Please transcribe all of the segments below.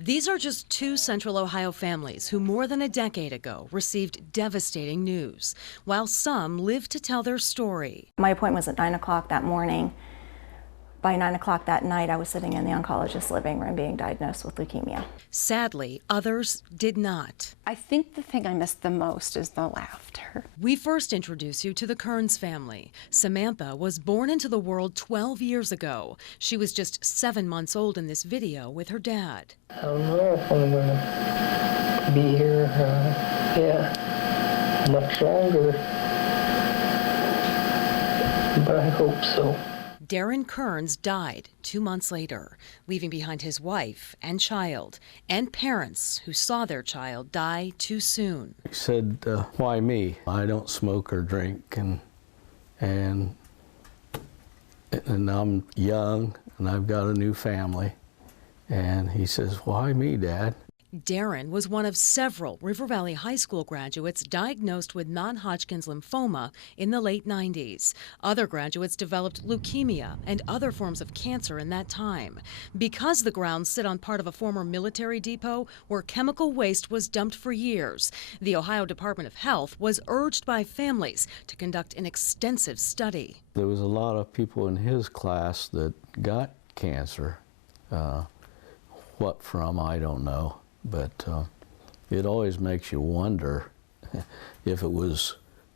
These are just two Central Ohio families who more than a decade ago received devastating news, while some live to tell their story. My appointment was at 9 o'clock that morning. By 9 o'clock that night, I was sitting in the oncologist's living room being diagnosed with leukemia. Sadly, others did not. I think the thing I missed the most is the laughter. We first introduce you to the Kearns family. Samantha was born into the world 12 years ago. She was just 7 months old in this video with her dad. I don't know if I'm gonna be here, much longer, but I hope so. Darren Kearns died 2 months later, leaving behind his wife and child, and parents who saw their child die too soon. He said, why me? I don't smoke or drink, and I'm young, and I've got a new family. And he says, why me, Dad? Darren was one of several River Valley High School graduates diagnosed with non-Hodgkin's lymphoma in the late 90s. Other graduates developed leukemia and other forms of cancer in that time. Because the grounds sit on part of a former military depot where chemical waste was dumped for years, the Ohio Department of Health was urged by families to conduct an extensive study. There was a lot of people in his class that got cancer. What from, I don't know. But it always makes you wonder if it was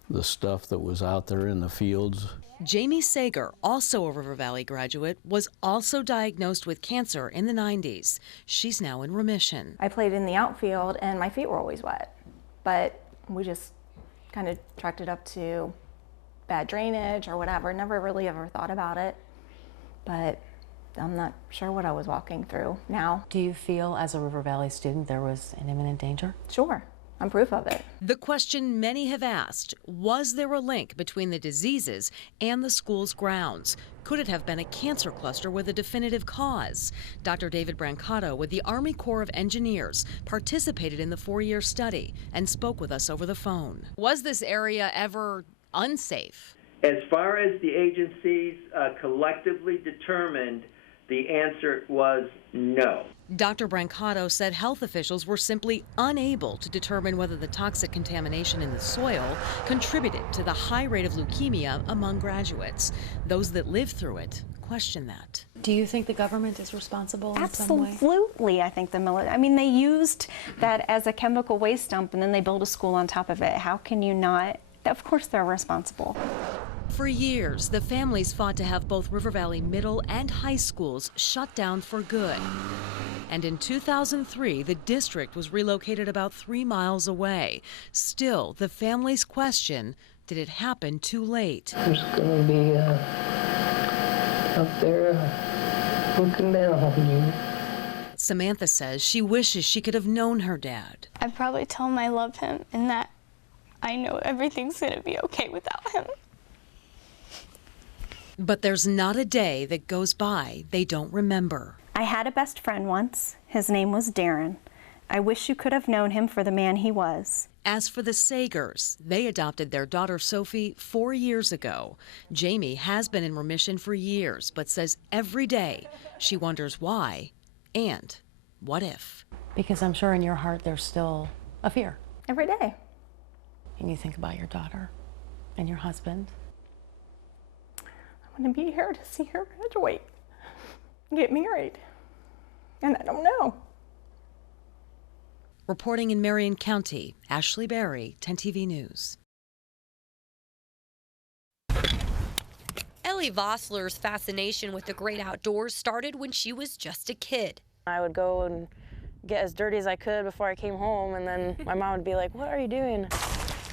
the stuff that was out there in the fields. Jamie Sager, also a River Valley graduate, was also diagnosed with cancer in the 90s. She's now in remission. I played in the outfield and my feet were always wet, but we just kind of chalked it up to bad drainage or whatever. Never really ever thought about it, but I'm not sure what I was walking through now. Do you feel as a River Valley student there was an imminent danger? Sure, I'm proof of it. The question many have asked, was there a link between the diseases and the school's grounds? Could it have been a cancer cluster with a definitive cause? Dr. David Brancato with the Army Corps of Engineers participated in the 4-year study and spoke with us over the phone. Was this area ever unsafe? As far as the agencies collectively determined, the answer was no. Dr. Brancato said health officials were simply unable to determine whether the toxic contamination in the soil contributed to the high rate of leukemia among graduates. Those that lived through it question that. Do you think the government is responsible in some way? Absolutely, I think the military. I mean, they used that as a chemical waste dump and then they built a school on top of it. How can you not? Of course they're responsible. For years, the families fought to have both River Valley middle and high schools shut down for good. And in 2003, the district was relocated about 3 miles away. Still, the families question, did it happen too late? Who's going to be up there looking down on you? Samantha says she wishes she could have known her dad. I'd probably tell him I love him and that I know everything's going to be okay without him. But there's not a day that goes by they don't remember. I had a best friend once. His name was Darren. I wish you could have known him for the man he was. As for the Sagers, they adopted their daughter Sophie 4 years ago. Jamie has been in remission for years, but says every day she wonders why and what if. Because I'm sure in your heart there's still a fear. Every day. And you think about your daughter and your husband. I'm going to be here to see her graduate, get married, and I don't know. Reporting in Marion County, Ashley Berry, 10 TV News. Ellie Vossler's fascination with the great outdoors started when she was just a kid. I would go and get as dirty as I could before I came home, and then my mom would be like, "What are you doing?"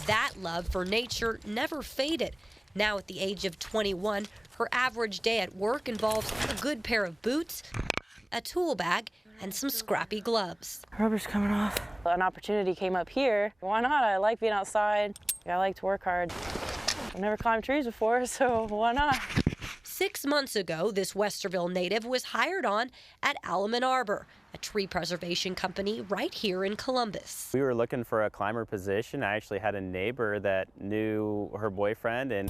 That love for nature never faded. Now at the age of 21, her average day at work involves a good pair of boots, a tool bag, and some scrappy gloves. Rubber's coming off. An opportunity came up here. Why not? I like being outside. I like to work hard. I've never climbed trees before, so why not? 6 months ago, this Westerville native was hired on at Alaman Arbor, a tree preservation company right here in Columbus. We were looking for a climber position. I actually had a neighbor that knew her boyfriend, and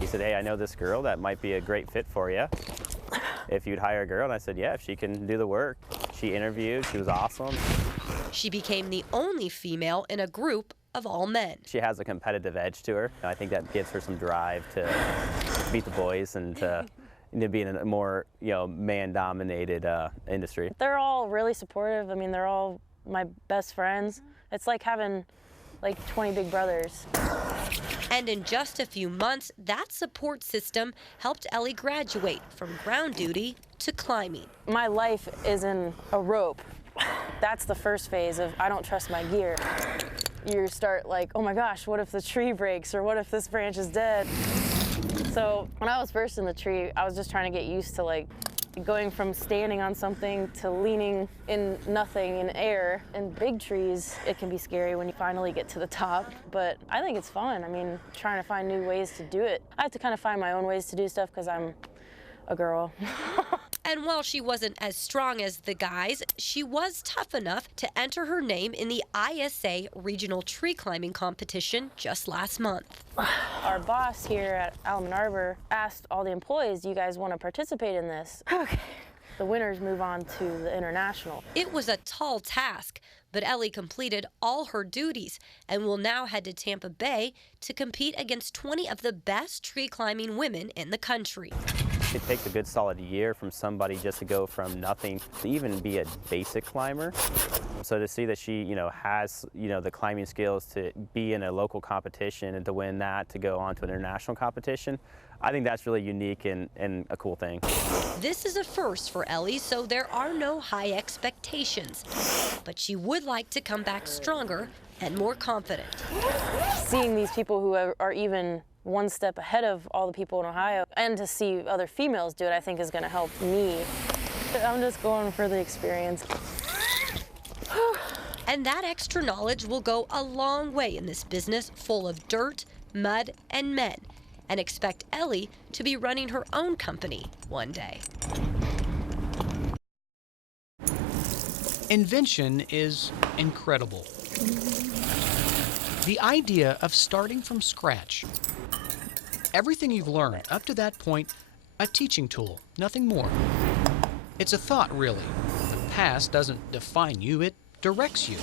he said, "Hey, I know this girl that might be a great fit for you if you'd hire a girl." And I said, "Yeah, if she can do the work." she interviewed. She was awesome. She became the only female in a group of all men. She has a competitive edge to her. I think that gives her some drive to beat the boys and to be in a more, man-dominated industry. They're all really supportive. I mean, they're all my best friends. It's like having 20 big brothers. And in just a few months, that support system helped Ellie graduate from ground duty to climbing. My life is in a rope. That's the first phase of I don't trust my gear. You start like, oh my gosh, what if the tree breaks, or what if this branch is dead? So when I was first in the tree, I was just trying to get used to going from standing on something to leaning in nothing in air. In big trees, it can be scary when you finally get to the top, but I think it's fun. I mean, trying to find new ways to do it. I have to kind of find my own ways to do stuff because I'm a girl. And while she wasn't as strong as the guys, she was tough enough to enter her name in the ISA Regional Tree Climbing Competition just last month. Our boss here at Almond Arbor asked all the employees, do you guys want to participate in this? Okay. The winners move on to the international. It was a tall task, but Ellie completed all her duties and will now head to Tampa Bay to compete against 20 of the best tree climbing women in the country. It takes a good solid year from somebody just to go from nothing to even be a basic climber. So to see that she, has, the climbing skills to be in a local competition and to win that, to go on to an international competition, I think that's really unique and a cool thing. This is a first for Ellie, so there are no high expectations. But she would like to come back stronger and more confident. Seeing these people who are even one step ahead of all the people in Ohio, and to see other females do it, I think is going to help me. I'm just going for the experience. And that extra knowledge will go a long way in this business full of dirt, mud, and men. And expect Ellie to be running her own company one day. Invention is incredible. The idea of starting from scratch. Everything you've learned up to that point, a teaching tool, nothing more. It's a thought, really. The past doesn't define you, it directs you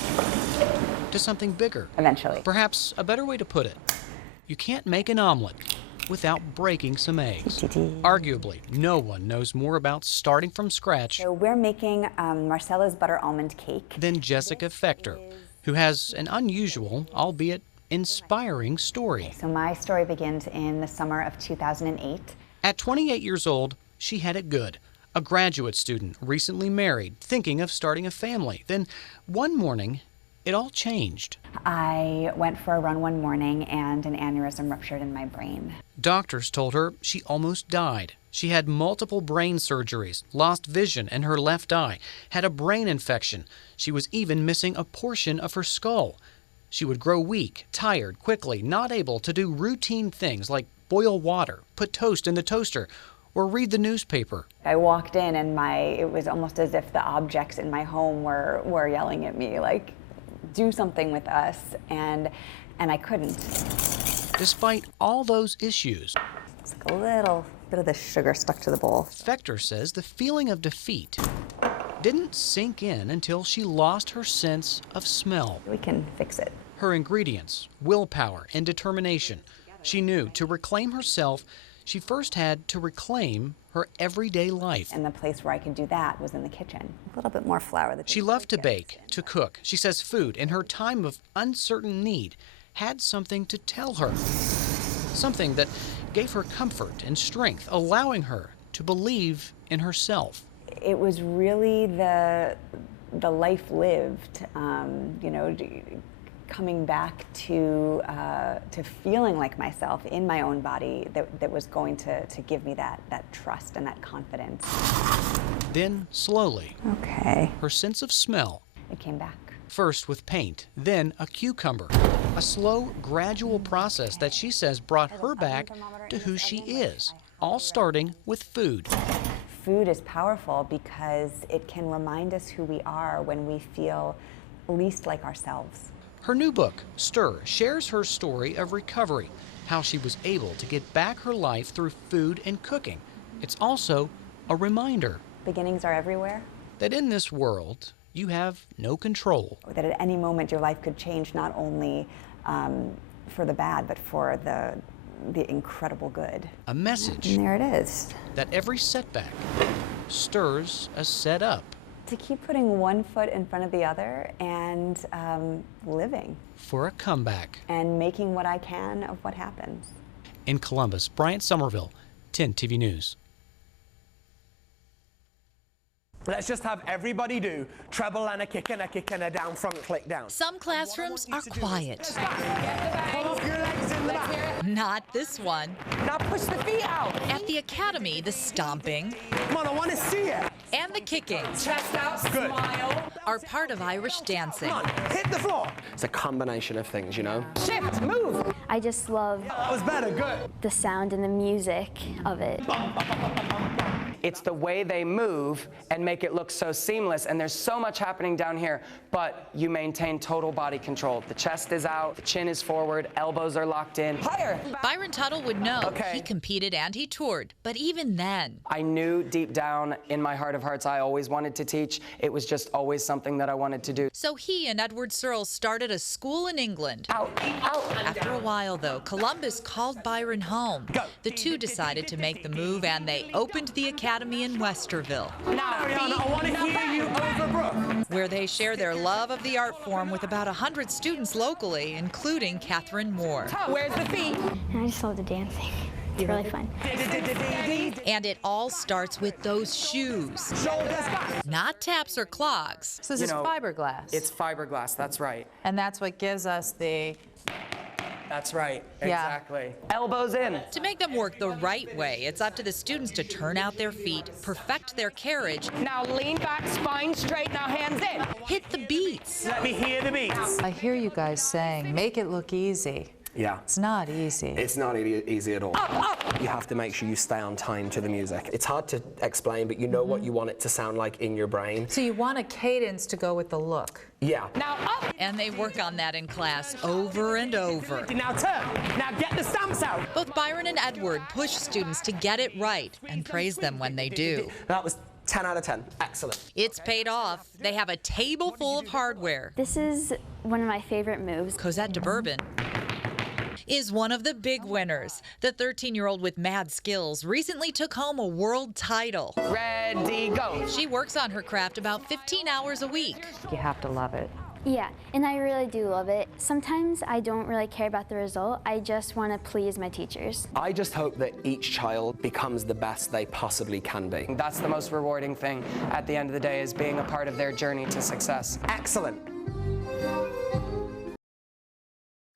to something bigger. Eventually. Perhaps a better way to put it, you can't make an omelet without breaking some eggs. Arguably, no one knows more about starting from scratch So we're making Marcella's butter almond cake than Jessica Fechter, who has an unusual, albeit inspiring story. So my story begins in the summer of 2008. At 28 years old, she had it good. A graduate student, recently married, thinking of starting a family. Then one morning, it all changed. I went for a run one morning and an aneurysm ruptured in my brain. Doctors told her she almost died. She had multiple brain surgeries, lost vision in her left eye, had a brain infection. She was even missing a portion of her skull. She would grow weak, tired, quickly, not able to do routine things like boil water, put toast in the toaster, or read the newspaper. I walked in and it was almost as if the objects in my home were yelling at me, like, do something with us, and I couldn't. Despite all those issues, it's like a little bit of the sugar stuck to the bowl. Fechter says the feeling of defeat didn't sink in until she lost her sense of smell. We can fix it. Her ingredients, willpower, and determination. She knew to reclaim herself, she first had to reclaim her everyday life. And the place where I could do that was in the kitchen. A little bit more flour. She loved to bake, to cook. She says food, in her time of uncertain need, had something to tell her. Something that gave her comfort and strength, allowing her to believe in herself. It was really the life lived, coming back to feeling like myself in my own body that was going to give me that trust and that confidence. Then, slowly, her sense of smell, it came back. First with paint, then a cucumber. A slow, gradual process that she says brought her back to who she is, all starting with food. Food is powerful because it can remind us who we are when we feel least like ourselves. Her new book, Stir, shares her story of recovery, how she was able to get back her life through food and cooking. It's also a reminder. Beginnings are everywhere. that in this world, you have no control. That at any moment your life could change, not only for the bad, but for the incredible good. A message. And there it is. That every setback stirs a setup. To keep putting one foot in front of the other and living. For a comeback. And making what I can of what happens. In Columbus, Bryant Somerville, 10 TV News. Let's just have everybody do treble and a kick and a down front click down. Some classrooms are quiet. Pull up your legs in the back. Not this one. Now push the feet out. At the academy, the stomping. Come on, I want to see it. And the kicking. Chest out, good. Smile. Are part of Irish dancing. Come on, hit the floor. It's a combination of things, you know. Shift, move. I just love that was better, good. The sound and the music of it. It's the way they move and make it look so seamless, and there's so much happening down here, but you maintain total body control. The chest is out, the chin is forward, elbows are locked in. Higher! Byron Tuttle would know. He competed and he toured, but even then. I knew deep down in my heart of hearts I always wanted to teach. It was just always something that I wanted to do. So he and Edward Searle started a school in England. After a while, though, Columbus called Byron home. The two decided to make the move, and they opened the academy in Westerville. Now, Ariana, I want to hear you over Brooke. Where they share their love of the art form with about 100 students locally, including Catherine Moore. Where's the feet? And I just love the dancing. It's really fun. And it all starts with those shoes. Not taps or clogs. So this is fiberglass. It's fiberglass, that's right. And that's what gives us the... That's right, Yeah. exactly. Elbows in. To make them work the right way, it's up to the students to turn out their feet, perfect their carriage. Now lean back, spine straight, now hands in. Hit the beats. Let me hear the beats. I hear you guys saying, make it look easy. Yeah. It's not easy. It's not easy at all. You have to make sure you stay on time to the music. It's hard to explain, but you know what you want it to sound like in your brain. So you want a cadence to go with the look. Yeah. Now up! And they work on that in class over and over. Now turn. Now get the stamps out. Both Byron and Edward push students to get it right and praise them when they do. That was 10 out of 10. Excellent. It's paid off. They have a table full of hardware. This is one of my favorite moves. Cosette de Bourbon is one of the big winners. The 13-year-old with mad skills recently took home a world title. Ready, go. She works on her craft about 15 hours a week. You have to love it. Yeah, and I really do love it. Sometimes I don't really care about the result. I just want to please my teachers. I just hope that each child becomes the best they possibly can be. That's the most rewarding thing at the end of the day, is being a part of their journey to success. Excellent.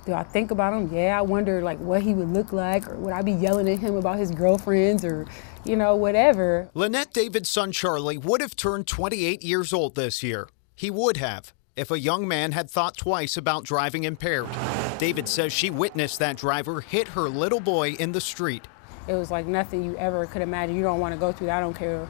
Do I think about him? Yeah, I wonder like what he would look like, or would I be yelling at him about his girlfriends, or, you know, whatever. Lynette David's son Charlie would have turned 28 years old this year. He would have, if a young man had thought twice about driving impaired. David says she witnessed that driver hit her little boy in the street. It was like nothing you ever could imagine. You don't want to go through that. I don't care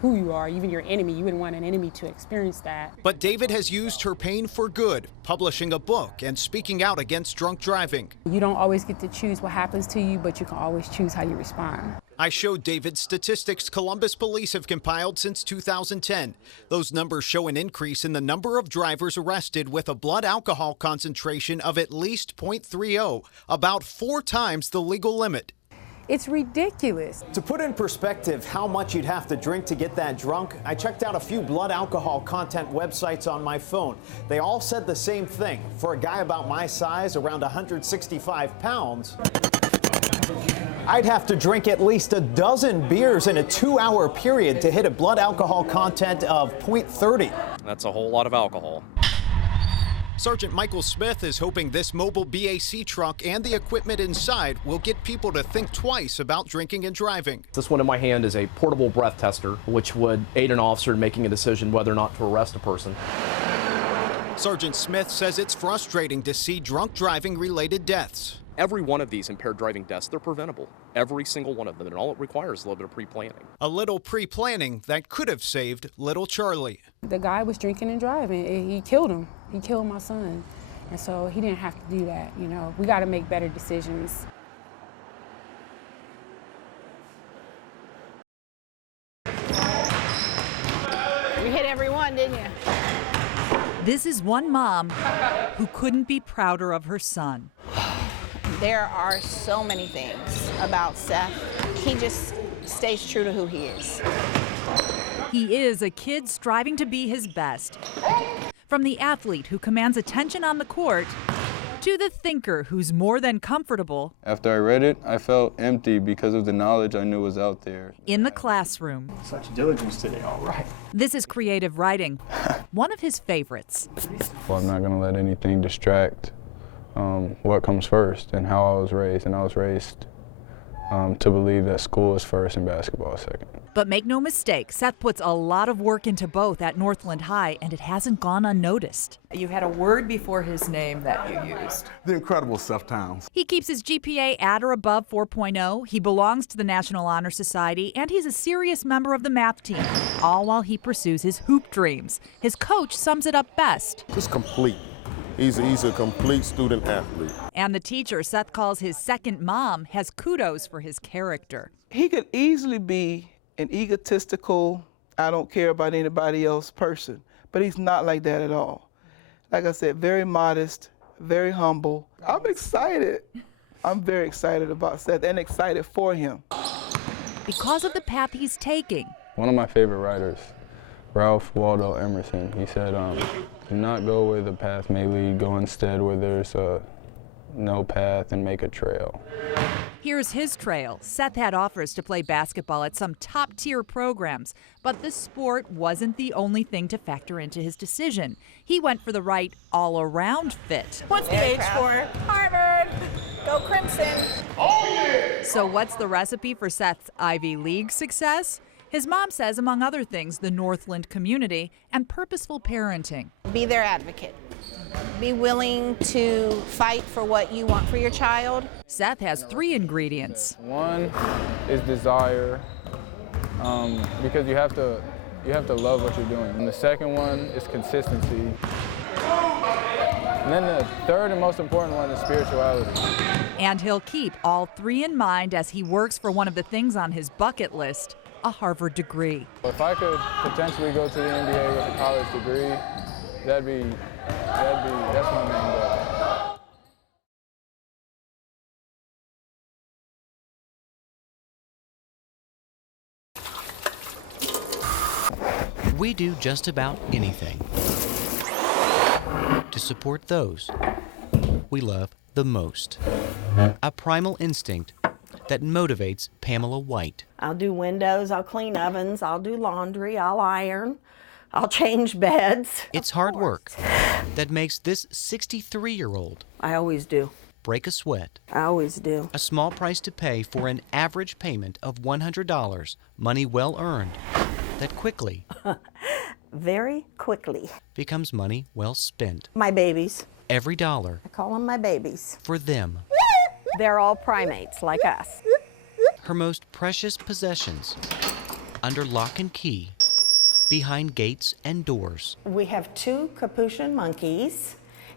who you are, even your enemy. You wouldn't want an enemy to experience that. But David has used her pain for good, publishing a book and speaking out against drunk driving. You don't always get to choose what happens to you, but you can always choose how you respond. I showed David statistics Columbus police have compiled since 2010. Those numbers show an increase in the number of drivers arrested with a blood alcohol concentration of at least 0.30, about 4 times the legal limit. It's ridiculous. To put in perspective how much you'd have to drink to get that drunk, I checked out a few blood alcohol content websites on my phone. They all said the same thing. For a guy about my size, around 165 pounds, I'd have to drink at least a dozen beers in a 2-hour period to hit a blood alcohol content of 0.30. That's a whole lot of alcohol. Sergeant Michael Smith is hoping this mobile BAC truck and the equipment inside will get people to think twice about drinking and driving. This one in my hand is a portable breath tester, which would aid an officer in making a decision whether or not to arrest a person. Sergeant Smith says it's frustrating to see drunk driving related deaths. Every one of these impaired driving deaths, they're preventable. Every single one of them, and all it requires is a little bit of pre-planning. A little pre-planning that could have saved little Charlie. The guy was drinking and driving. He killed him. He killed my son. And so he didn't have to do that, you know. We got to make better decisions. We hit every one, didn't you? This is one mom who couldn't be prouder of her son. There are so many things about Seth. He just stays true to who he is. He is a kid striving to be his best. From the athlete who commands attention on the court to the thinker who's more than comfortable. After I read it, I felt empty because of the knowledge I knew was out there. In the classroom. Such diligence today, all right. This is creative writing, one of his favorites. Well, I'm not going to let anything distract what comes first and how I was raised. And I was raised to believe that school is first and basketball is second. But make no mistake, Seth puts a lot of work into both at Northland High, and it hasn't gone unnoticed. You had a word before his name that you used. The incredible Seth Towns. He keeps his GPA at or above 4.0. He belongs to the National Honor Society, and he's a serious member of the math team, all while he pursues his hoop dreams. His coach sums it up best. Just complete. He's a complete student athlete. And the teacher Seth calls his second mom has kudos for his character. He could easily be an egotistical, I don't care about anybody else person, but he's not like that at all. Like I said, very modest, very humble. I'm excited. I'm very excited about Seth and excited for him. Because of the path he's taking. One of my favorite writers, Ralph Waldo Emerson, he said, do not go where the path may lead, go instead where there's no path and make a trail. Here's his trail. Seth had offers to play basketball at some top-tier programs, but the sport wasn't the only thing to factor into his decision. He went for the right all-around fit. What's the age for? Harvard! Go Crimson! Oh, yeah! So what's the recipe for Seth's Ivy League success? His mom says, among other things, the Northland community and purposeful parenting. Be their advocate. Be willing to fight for what you want for your child. Seth has 3 ingredients. One is desire, because you have to love what you're doing. And the second one is consistency. And then the third and most important one is spirituality. And he'll keep all 3 in mind as he works for one of the things on his bucket list, a Harvard degree. If I could potentially go to the NBA with a college degree, that's my main goal. We do just about anything to support those we love the most. A primal instinct that motivates Pamela White. I'll do windows, I'll clean ovens, I'll do laundry, I'll iron, I'll change beds. It's hard work that makes this 63-year-old I always do. break a sweat. I always do. A small price to pay for an average payment of $100, money well earned, that quickly, very quickly, becomes money well spent. My babies. Every dollar I call them my babies. for them. They're all primates like us. Her most precious possessions under lock and key, behind gates and doors. We have 2 Capuchin monkeys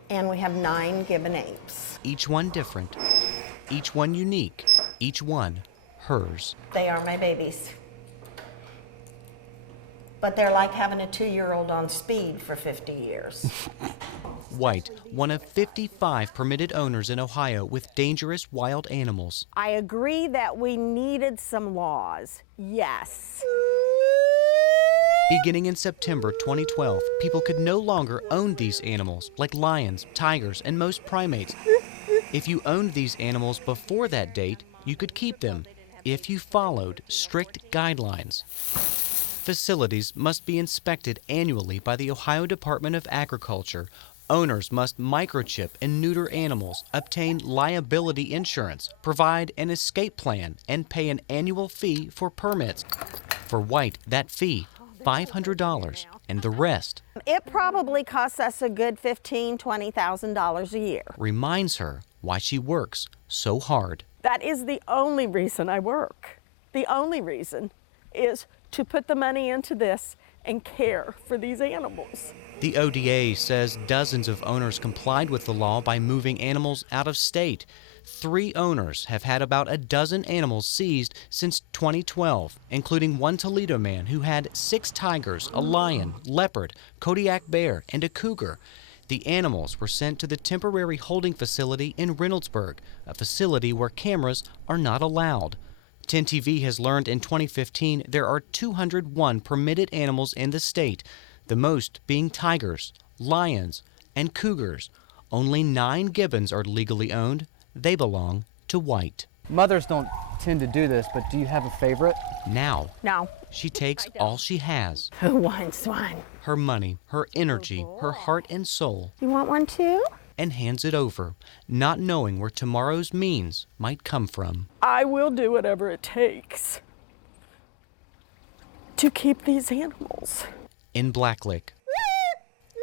and we have 9 gibbon apes. Each one different, each one unique, each one hers. They are my babies. But they're like having a 2-year-old on speed for 50 years. White, one of 55 permitted owners in Ohio with dangerous wild animals. I agree that we needed some laws, yes. Beginning in September 2012, people could no longer own these animals, like lions, tigers, and most primates. If you owned these animals before that date, you could keep them, if you followed strict guidelines. Facilities must be inspected annually by the Ohio Department of Agriculture. Owners must microchip and neuter animals, obtain liability insurance, provide an escape plan, and pay an annual fee for permits. For White, that fee, $500, and the rest It probably costs us a good $15,000, $20,000 a year. reminds her why she works so hard. That is the only reason I work. The only reason is to put the money into this and care for these animals. The ODA says dozens of owners complied with the law by moving animals out of state. 3 owners have had about a dozen animals seized since 2012, including one Toledo man who had 6 tigers, a lion, leopard, Kodiak bear, and a cougar. The animals were sent to the temporary holding facility in Reynoldsburg, a facility where cameras are not allowed. 10 TV has learned in 2015 there are 201 permitted animals in the state, the most being tigers, lions, and cougars. Only 9 gibbons are legally owned. They belong to White. Mothers don't tend to do this, but do you have a favorite? Now, No. she takes all she has. Who wants one? Her money, her energy, her heart and soul, You want one too? and hands it over, not knowing where tomorrow's means might come from. I will do whatever it takes to keep these animals. In Blacklick,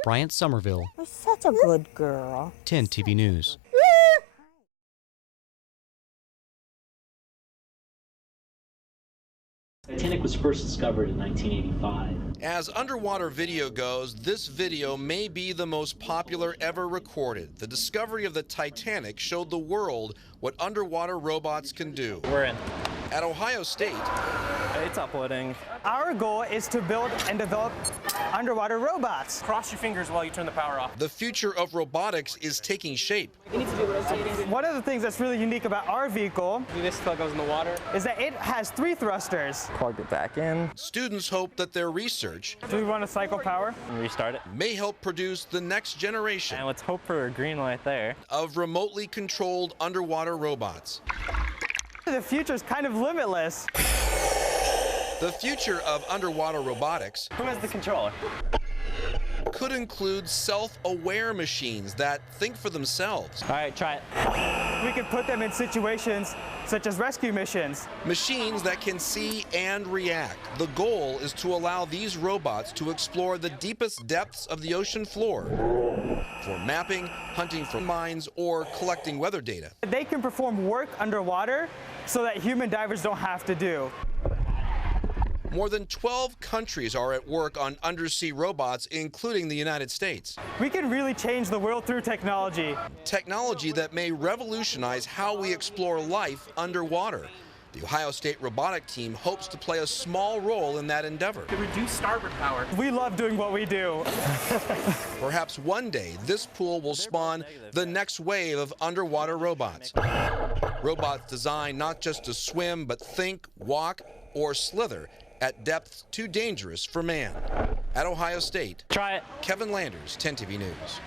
Bryant Somerville, You're such a good girl. 10 TV News. Titanic was first discovered in 1985. As underwater video goes, this video may be the most popular ever recorded. The discovery of the Titanic showed the world what underwater robots can do. We're in. At Ohio State, It's uploading. Our goal is to build and develop underwater robots. Cross your fingers while you turn the power off. the future of robotics is taking shape. One of the things that's really unique about our vehicle, this goes in the water, is that it has 3 thrusters. Plug it back in. Students hope that their research Do we want to cycle power? And restart it. may help produce the next generation And let's hope for a green light there. of remotely controlled underwater robots. The future's kind of limitless. The future of underwater robotics Who has the controller? could include self-aware machines that think for themselves. All right, try it. We could put them in situations such as rescue missions. Machines that can see and react. The goal is to allow these robots to explore the deepest depths of the ocean floor for mapping, hunting for mines, or collecting weather data. They can perform work underwater so that human divers don't have to do. More than 12 countries are at work on undersea robots, including the United States. We can really change the world through technology. Technology that may revolutionize how we explore life underwater. The Ohio State robotic team hopes to play a small role in that endeavor. To reduce starboard power. We love doing what we do. Perhaps one day this pool will spawn the next wave of underwater robots. Robots designed not just to swim, but think, walk, or slither at depths too dangerous for man. At Ohio State, try it. Kevin Landers, 10 TV News.